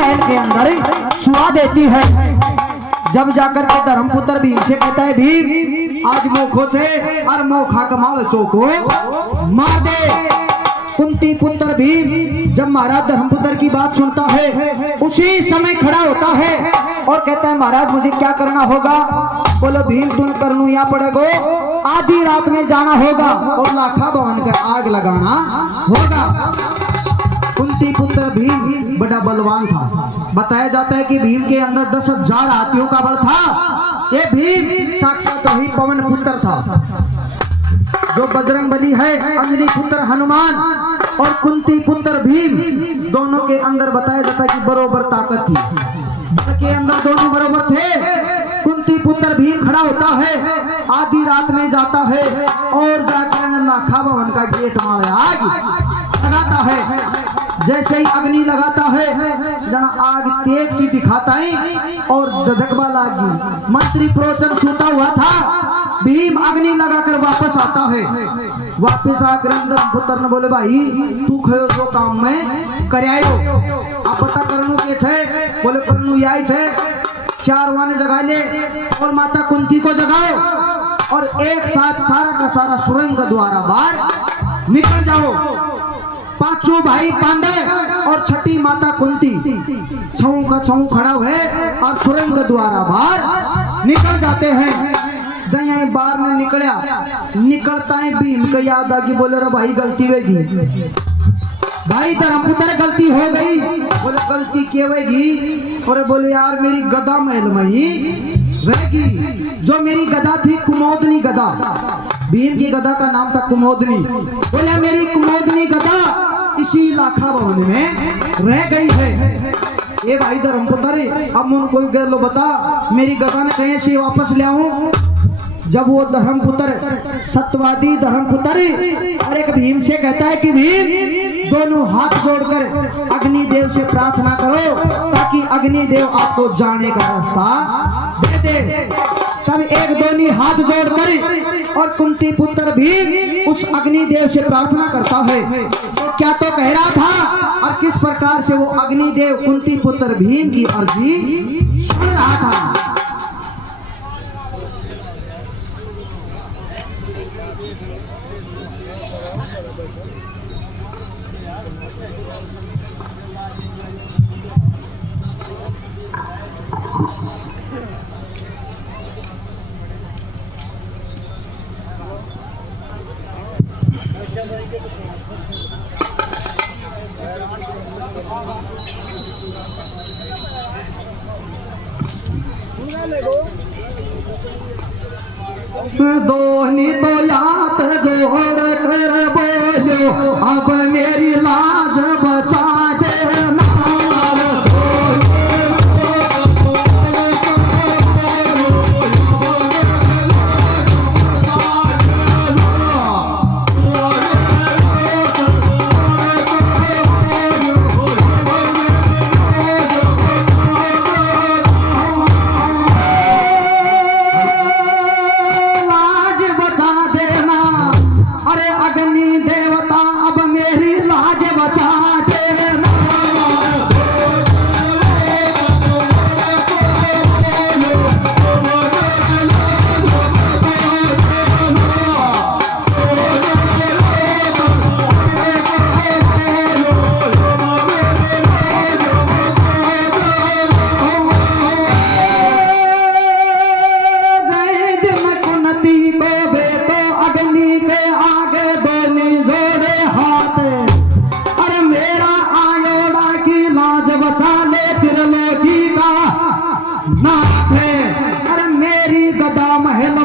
महल के अंदर सुआ देती है। जब जाकर के धर्मपुत्र भीम से कहता है, भीम आज मोखो से और मोखा कमाल चौको मार दे। कुंती पुत्र भीम जब महाराज धर्मपुत्र की बात सुनता है उसी समय खड़ा होता है और कहता है, महाराज मुझे क्या करना होगा? बोलो भीम तुम करनू या पड़ेगो, आधी रात में जाना होगा और लाखा भवन का आग लगाना होगा। कुंती पुत्र भीम बड़ा बलवान था। बताया जाता है कि भीम के अंदर 10,000 हाथियों का बल था। ये भीम साक्षात वही पवन पुत्र था जो बजरंग बली है, अंजनी पुत्र हनुमान और कुंती पुत्र भीम दोनों के अंदर बताया जाता है कि बरोबर ताकत थी। बल के अंदर दोनों बरोबर थे। कुंती पुत्र भीम खड़ा होता है, आधी रात में जाता है और जाकर लाखा भवन का गेट मारे आग लगाता है। जैसे ही अग्नि लगाता है जना आग तेज सी दिखाता है और धधकवा लागी। मंत्री प्रोचन सूता हुआ था। भीम अग्नि लगाकर वापस आता है। वापस आकर पुत्र ने बोले, भाई तू खयो जो काम में करायो आप पता करनू के छे? बोले करनू यही छे, 4 वाने जगा ले और माता कुंती को जगाओ और एक साथ सारा का सारा सुरंग द्वारा बाहर निकल जाओ। 5 भाई पांडव और 6 माता कुंती छऊ का छऊ खड़ा है और सुरंग द्वारा बाहर निकल जाते हैं। जय बाहर ने निकलता है भीम को याद आ कि बोले रे भाई गलती वेगी, भाई धर्मपुत्र गलती हो गई। बोले गलती क्या वेगी? और बोले यार मेरी गदा महल में ही रहेगी। जो मेरी गदा थी कुमोदनी गदा, भीम की गदा का नाम था कुमोदनी। बोले मेरी कुमोदनी गदा इसी लाखा भवन में रह गई है। ये भाई धर्मपुत्र अब उनको लो बता मेरी गदा ने कहीं से वापस ले आऊं। जब वो धर्मपुत्र सत्यवादी धर्मपुत्र और एक भीम से कहता है कि भीम दोनों हाथ जोड़कर अग्निदेव से प्रार्थना करो ताकि अग्निदेव आपको जाने का रास्ता दे दे। तब एक दोनों हाथ जोड़कर और कुंती पुत्र भीम उस अग्निदेव से प्रार्थना करता है। तो क्या तो कह रहा था और किस प्रकार से वो अग्निदेव कुंती पुत्र भीम की अर्जी सुन रहा था। दोनी तो याद जोड़ कर बोलो अब मेरी लाज बचा देना। नाथ है अरे मेरी गदा महल